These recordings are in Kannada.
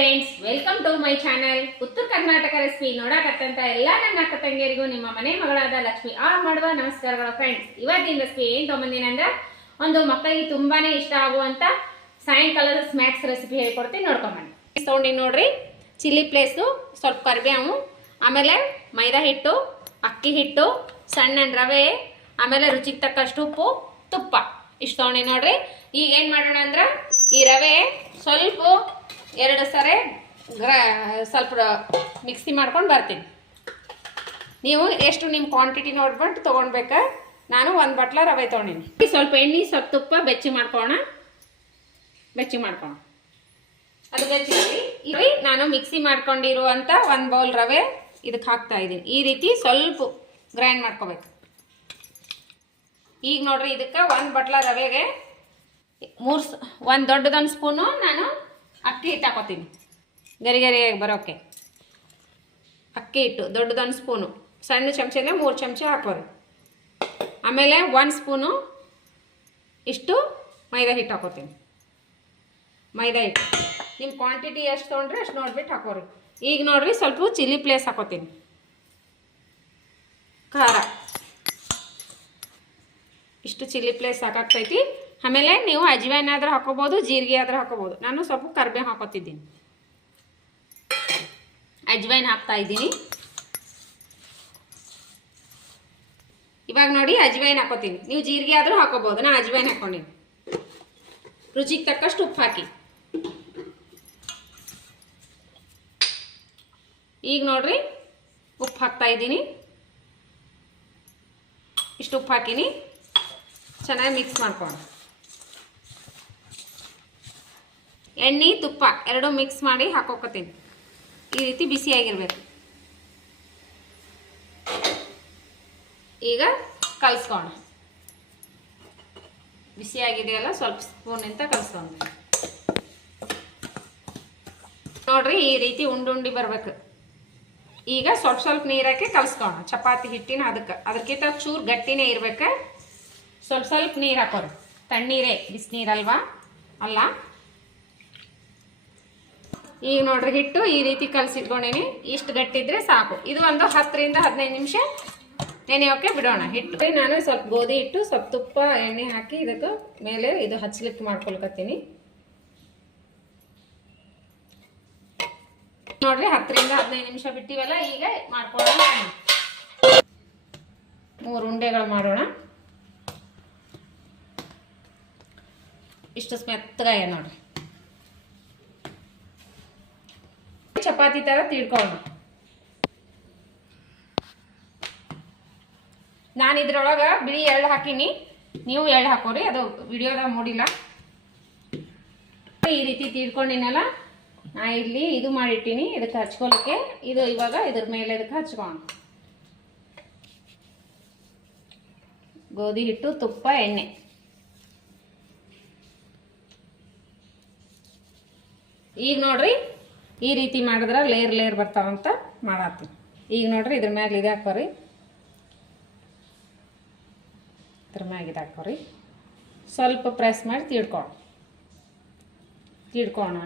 Friends, welcome to my channel. Uttara Karnataka recipe ನೋಡಕತ್ತಂತ ಎಲ್ಲ ನನ್ನ ಅಕ್ಕ ತಂಗಿಯರಿಗೂ ನಿಮ್ಮ ಮನೆ ಮಗಳಾದ ಲಕ್ಷ್ಮಿ ಮಾಡುವ ನಮಸ್ಕಾರಗಳು. ಫ್ರೆಂಡ್ಸ್, ಇವತ್ತಿನ ರೆಸಿಪಿ ಏನು ತೊಗೊಂಬಂದಿನಂದ್ರೆ ಒಂದು ಮಕ್ಕಳಿಗೆ ತುಂಬಾನೇ ಇಷ್ಟ ಆಗುವಂತ ಸಾಯಂಕಾಲದ ಸ್ನ್ಯಾಕ್ಸ್ ರೆಸಿಪಿ ಹೇಳ್ಕೊಡ್ತೀನಿ, ನೋಡ್ಕೊಂಬನ್ನಿ. ತೊಗೊಂಡಿ ನೋಡ್ರಿ, ಚಿಲ್ಲಿ ಪ್ಲೇಸು, ಸ್ವಲ್ಪ ಕರಿಬೇವು, ಆಮೇಲೆ ಮೈದಾ ಹಿಟ್ಟು, ಅಕ್ಕಿ ಹಿಟ್ಟು, ಸಣ್ಣ ರವೆ, ಆಮೇಲೆ ರುಚಿಗೆ ತಕ್ಕಷ್ಟು ಉಪ್ಪು, ತುಪ್ಪ ಇಷ್ಟು ತೊಗೊಂಡಿ ನೋಡ್ರಿ. ಈಗ ಏನು ಮಾಡೋಣ ಅಂದ್ರೆ ಈ ರವೆ ಸ್ವಲ್ಪ ಎರಡು ಸರಿ ಸ್ವಲ್ಪ ಮಿಕ್ಸಿ ಮಾಡ್ಕೊಂಡು ಬರ್ತೀನಿ. ನೀವು ಎಷ್ಟು ನಿಮ್ಮ ಕ್ವಾಂಟಿಟಿ ನೋಡ್ಬಿಟ್ಟು ತೊಗೊಳ್ಬೇಕ. ನಾನು ಒಂದು ಬಟ್ಲ ರವೆ ತೊಗೊಂಡಿನಿ. ಸ್ವಲ್ಪ ಎಣ್ಣೆ, ಸ್ವಲ್ಪ ತುಪ್ಪ ಬೆಚ್ಚಿ ಮಾಡ್ಕೋಣ. ಅದು ಬೆಚ್ಚಿ ನಾನು ಮಿಕ್ಸಿ ಮಾಡ್ಕೊಂಡಿರುವಂಥ ಒಂದು ಬೌಲ್ ರವೆ ಇದಕ್ಕೆ ಹಾಕ್ತಾ ಇದ್ದೀನಿ. ಈ ರೀತಿ ಸ್ವಲ್ಪ ಗ್ರೈಂಡ್ ಮಾಡ್ಕೋಬೇಕು. ಈಗ ನೋಡ್ರಿ, ಇದಕ್ಕೆ ಒಂದು ಬಟ್ಲ ರವೆಗೆ ಒಂದು ದೊಡ್ಡದೊಂದು ಸ್ಪೂನು ನಾನು ಅಕ್ಕಿ ಹಿಟ್ಟು ಹಾಕೋತೀನಿ. ಗರಿಗರಿಯಾಗಿ ಬರೋಕೆ ಅಕ್ಕಿ ಹಿಟ್ಟು ದೊಡ್ಡದೊಂದು ಸ್ಪೂನು, ಸಣ್ಣ ಚಮಚನೇ 3 ಚಮಚ ಹಾಕೋರಿ. ಆಮೇಲೆ 1 ಸ್ಪೂನು ಇಷ್ಟು ಮೈದಾ ಹಿಟ್ಟು ಹಾಕೋತೀನಿ. ಮೈದಾ ಹಿಟ್ಟು ನಿಮ್ಮ ಕ್ವಾಂಟಿಟಿ ಎಷ್ಟು ತೊಗೊಂಡ್ರೆ ಅಷ್ಟು ನೋಡ್ಬಿಟ್ಟು ಹಾಕೋರಿ. ಈಗ ನೋಡ್ರಿ, ಸ್ವಲ್ಪ ಚಿಲ್ಲಿ ಪ್ಲೇಸ್ ಹಾಕೋತೀನಿ. ಖಾರ ಇಷ್ಟು ಚಿಲ್ಲಿ ಪ್ಲೇಸ್ ಸಾಕಾಗ್ತೈತಿ. ಆಮೇಲೆ ನೀವು ಅಜ್ವೈನ್ ಆದ್ರೆ ಹಾಕೋಬೋದು, ಜೀರಿಗೆ ಆದ್ರೆ ಹಾಕೋಬೋದು. ನಾನು ಸ್ವಲ್ಪ ಕರಿಬೇವು ಹಾಕೋತಿದ್ದೀನಿ. ಅಜ್ವೈನ್ ಹಾಕ್ತಾ ಇದ್ದೀನಿ. ಇವಾಗ ನೋಡಿ, ಅಜ್ವೈನ್ ಹಾಕೋತೀನಿ. ನೀವು ಜೀರಿಗೆ ಆದ್ರೂ ಹಾಕೋಬೋದು, ನಾನು ಅಜ್ವೈನ್ ಹಾಕೊಂಡಿನಿ. ರುಚಿಗೆ ತಕ್ಕಷ್ಟು ಉಪ್ಪು ಹಾಕಿ. ಈಗ ನೋಡ್ರಿ, ಉಪ್ಪು ಹಾಕ್ತಾ ಇದ್ದೀನಿ. ಇಷ್ಟು ಉಪ್ಪು ಹಾಕಿನಿ. ಚೆನ್ನಾಗಿ ಮಿಕ್ಸ್ ಮಾಡ್ಕೊಂಡು ಎಣ್ಣೆ ತುಪ್ಪ ಎರಡೂ ಮಿಕ್ಸ್ ಮಾಡಿ ಹಾಕೋಕತ್ತೀನಿ. ಈ ರೀತಿ ಬಿಸಿಯಾಗಿರ್ಬೇಕು. ಈಗ ಕಲಿಸ್ಕೋಣ. ಬಿಸಿಯಾಗಿದೆಯಲ್ಲ, ಸ್ವಲ್ಪ ಸ್ಪೂನಿಂದ ಕಲಿಸ್ಕೋಣ. ನೋಡ್ರಿ, ಈ ರೀತಿ ಉಂಡಿ ಬರಬೇಕು. ಈಗ ಸ್ವಲ್ಪ ನೀರಾಕಿ ಕಲಿಸ್ಕೋಣ. ಚಪಾತಿ ಹಿಟ್ಟಿನ ಅದಕ್ಕಿಂತ ಚೂರು ಗಟ್ಟಿನೇ ಇರ್ಬೇಕು. ಸ್ವಲ್ಪ ನೀರು ಹಾಕೋರಿ. ತಣ್ಣೀರೇ, ಬಿಸಿನೀರಲ್ವಾ ಅಲ್ಲ. ಈಗ ನೋಡ್ರಿ, ಹಿಟ್ಟು ಈ ರೀತಿ ಕಲಸಿಟ್ಕೊಂಡೀನಿ. ಇಷ್ಟು ಗಟ್ಟಿದ್ರೆ ಸಾಕು. ಇದು ಒಂದು 10 ರಿಂದ 15 ನಿಮಿಷ ನೆನೆಯೋಕೆ ಬಿಡೋಣ. ಹಿಟ್ಟು ನಾನು ಸ್ವಲ್ಪ ಗೋಧಿ ಹಿಟ್ಟು, ಸ್ವಲ್ಪ ತುಪ್ಪ, ಎಣ್ಣೆ ಹಾಕಿ ಇದಕ್ಕೆ ಮೇಲೆ ಇದು ಹಚ್ಚಲಿಕ್ಕೆ ಮಾಡ್ಕೊಳ್ಕತ್ತೀನಿ. ನೋಡ್ರಿ, 10 ರಿಂದ 15 ನಿಮಿಷ ಬಿಟ್ಟಿವಲ್ಲ. ಈಗ ಮಾಡ್ಕೊಳ್ಳೋಣ. 3 ಉಂಡೆಗಳು ಮಾಡೋಣ. ಇಷ್ಟು ಮೆತ್ತಗಾಯ ನೋಡ್ರಿ, ಚಪಾತಿ ತರ ತೀಡ್ಕೊಳ್ಳೋಣ. ನಾನು ಇದ್ರೊಳಗೆ ಬಿಳಿ ಎಳ್ಳು ಹಾಕಿನಿ. ನೀವು ಎಳ್ಳು ಹಾಕೋರಿ, ಅದು ವಿಡಿಯೋದಾಗ ನೋಡಿಲ್ಲ. ಈ ರೀತಿ ತೀಡ್ಕೊಂಡಿನಲ್ಲ, ನಾ ಇಲ್ಲಿ ಇದು ಮಾಡಿಟ್ಟಿನಿ ಇದಕ್ಕೆ ಹಚ್ಕೊಳಕ್ಕೆ. ಇದು ಇವಾಗ ಇದ್ರ ಮೇಲೆ ಇದಕ್ಕೆ ಹಚ್ಕೋಣ. ಗೋಧಿ ಹಿಟ್ಟು, ತುಪ್ಪ, ಎಣ್ಣೆ. ಈಗ ನೋಡ್ರಿ, ಈ ರೀತಿ ಮಾಡಿದ್ರೆ ಲೇಯರ್ ಬರ್ತಾವಂತ ಮಾಡತ್ತೀನಿ. ಈಗ ನೋಡ್ರಿ, ಇದ್ರ ಮ್ಯಾಗ ಇದು ಹಾಕೋರಿ. ಇದ್ರ ಮ್ಯಾಗ ಇದು ಹಾಕೋರಿ. ಸ್ವಲ್ಪ ಪ್ರೆಸ್ ಮಾಡಿ ತೀಡ್ಕೋಣ.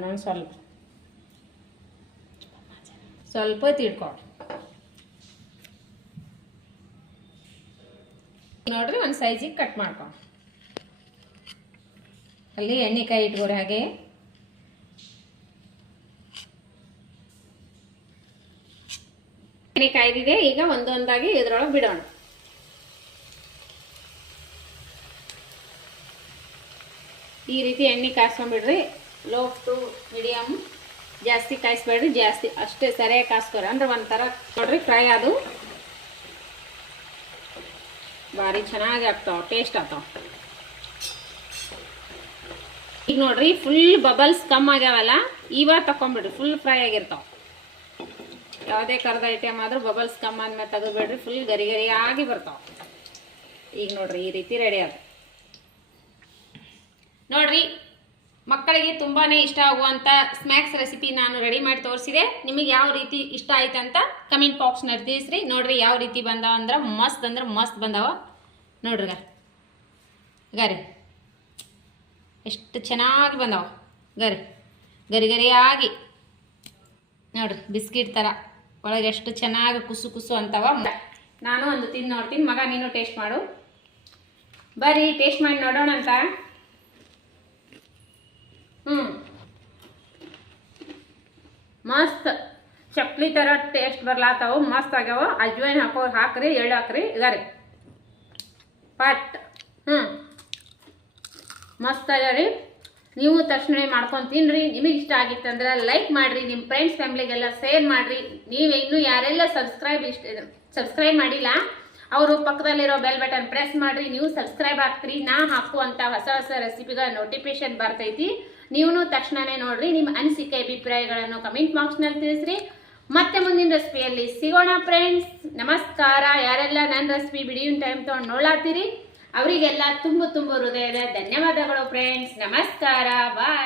ನಾನು ಸ್ವಲ್ಪ ತೀಡ್ಕೋಣ. ನೋಡ್ರಿ, ಒಂದು ಸೈಜಿಗೆ ಕಟ್ ಮಾಡ್ಕೊ. ಅಲ್ಲಿ ಎಣ್ಣೆಕಾಯಿ ಇಟ್ಕೋರಿ. ಹಾಗೆ ಎಣ್ಣೆ ಕಾಯ್ದಿದೆ. ಈಗ ಒಂದೊಂದಾಗಿ ಇದ್ರೊಳಗೆ ಬಿಡೋಣ. ಈ ರೀತಿ ಎಣ್ಣೆ ಕಾಯಿಸ್ಕೊಂಡ್ಬಿಡ್ರಿ. ಲೋ ಟು ಮೀಡಿಯಮ್, ಜಾಸ್ತಿ ಕಾಯಿಸ್ಬೇಡ್ರಿ. ಜಾಸ್ತಿ ಅಷ್ಟೇ ಸರಿಯಾಗಿ ಕಾಯಿಸ್ಕೊರಿ. ಅಂದ್ರೆ ಒಂಥರ ನೋಡ್ರಿ, ಫ್ರೈ ಅದು ಭಾರಿ ಚೆನ್ನಾಗಿ ಆಗ್ತಾವ, ಟೇಸ್ಟ್ ಆಗ್ತಾವ. ಈಗ ನೋಡ್ರಿ, ಫುಲ್ ಬಬಲ್ಸ್ ಕಮ್ಮಿ ಆಗ್ಯಾವಲ್ಲ, ಇವಾಗ ತಕೊಂಡ್ಬಿಡ್ರಿ. ಫುಲ್ ಫ್ರೈ ಆಗಿರ್ತಾವ. ಯಾವುದೇ ಕರ್ದ ಐಟಮ್ ಆದ್ರೂ ಬಬಲ್ಸ್ ಕಮ್ಮ ಅಂದ್ಮೇಲೆ ತೆಗೆದ್ಬಿಡ್ರಿ. ಫುಲ್ ಗರಿಯಾಗಿ ಬರ್ತಾವ. ಈಗ ನೋಡ್ರಿ, ಈ ರೀತಿ ರೆಡಿ ಆದ. ನೋಡ್ರಿ, ಮಕ್ಕಳಿಗೆ ತುಂಬಾನೇ ಇಷ್ಟ ಆಗುವಂತ ಸ್ನ್ಯಾಕ್ಸ್ ರೆಸಿಪಿ ನಾನು ರೆಡಿ ಮಾಡಿ ತೋರಿಸಿದೆ. ನಿಮಗೆ ಯಾವ ರೀತಿ ಇಷ್ಟ ಆಯ್ತು ಅಂತ ಕಮೆಂಟ್ ಬಾಕ್ಸ್ನಲ್ಲಿ ತಿಳಿಸ್ರಿ. ನೋಡ್ರಿ, ಯಾವ ರೀತಿ ಬಂದಾವ ಅಂದ್ರೆ ಮಸ್ತ್ ಬಂದಾವ. ನೋಡ್ರಿ ಗರಿ ಎಷ್ಟು ಚೆನ್ನಾಗಿ ಬಂದಾವ. ಗರಿಯಾಗಿ ನೋಡ್ರಿ ಬಿಸ್ಕಿಟ್ ಥರ ಒಳಗೆ ಎಷ್ಟು ಚೆನ್ನಾಗಿ ಕುಸು ಕುಸು ಅಂತವ. ನಾನು ಒಂದು ತಿಂದು ನೋಡ್ತೀನಿ, ಮಗ ನೀನು ಟೇಸ್ಟ್ ಮಾಡು. ಬರ್ರಿ ಟೇಸ್ಟ್ ಮಾಡಿ ನೋಡೋಣ ಅಂತ. ಮಸ್ತ್ ಚಕ್ಲಿ ಥರ ಟೇಸ್ಟ್ ಬರ್ಲಾತಾವು, ಮಸ್ತ್ ಆಗ್ಯಾವ. ಅಜ್ವೈನ್ ಹಾಕ್ರಿ, ಎಳ್ಳು ಹಾಕ್ರಿ, ಈಗ ರೀ ಪಟ್ ಮಸ್ತ್ ಆಗ್ಯಾರಿ. ನೀವು ತಕ್ಷಣ ಮಾಡ್ಕೊಂಡು ತಿನ್ನಿರಿ. ನಿಮಗೆ ಇಷ್ಟ ಆಗಿತ್ತಂದ್ರೆ ಲೈಕ್ ಮಾಡಿರಿ, ನಿಮ್ಮ ಫ್ರೆಂಡ್ಸ್ ಫ್ಯಾಮ್ಲಿಗೆಲ್ಲ ಶೇರ್ ಮಾಡಿರಿ. ನೀವು ಇನ್ನೂ ಯಾರೆಲ್ಲ ಸಬ್ಸ್ಕ್ರೈಬ್ ಮಾಡಿಲ್ಲ ಅವರು ಪಕ್ಕದಲ್ಲಿರೋ ಬೆಲ್ ಬಟನ್ ಪ್ರೆಸ್ ಮಾಡಿರಿ. ನೀವು ಸಬ್ಸ್ಕ್ರೈಬ್ ಆಗ್ತೀರಿ, ನಾ ಹಾಕುವಂಥ ಹೊಸ ಹೊಸ ರೆಸಿಪಿಗಳ ನೋಟಿಫಿಕೇಶನ್ ಬರ್ತೈತಿ. ನೀವು ತಕ್ಷಣನೇ ನೋಡ್ರಿ. ನಿಮ್ಮ ಅನಿಸಿಕೆ ಅಭಿಪ್ರಾಯಗಳನ್ನು ಕಮೆಂಟ್ ಬಾಕ್ಸ್ನಲ್ಲಿ ತಿಳಿಸ್ರಿ. ಮತ್ತೆ ಮುಂದಿನ ರೆಸಿಪಿಯಲ್ಲಿ ಸಿಗೋಣ ಫ್ರೆಂಡ್ಸ್. ನಮಸ್ಕಾರ. ಯಾರೆಲ್ಲ ನನ್ನ ರೆಸಿಪಿ ಬಿಡಿಯೋ ಟೈಮ್ ತೊಗೊಂಡು ನೋಡ್ಲಾತೀರಿ ಅವರಿಗೆಲ್ಲ ತುಂಬ ಹೃದಯದ ಧನ್ಯವಾದಗಳು ಫ್ರೆಂಡ್ಸ್. ನಮಸ್ಕಾರ, ಬಾಯ್.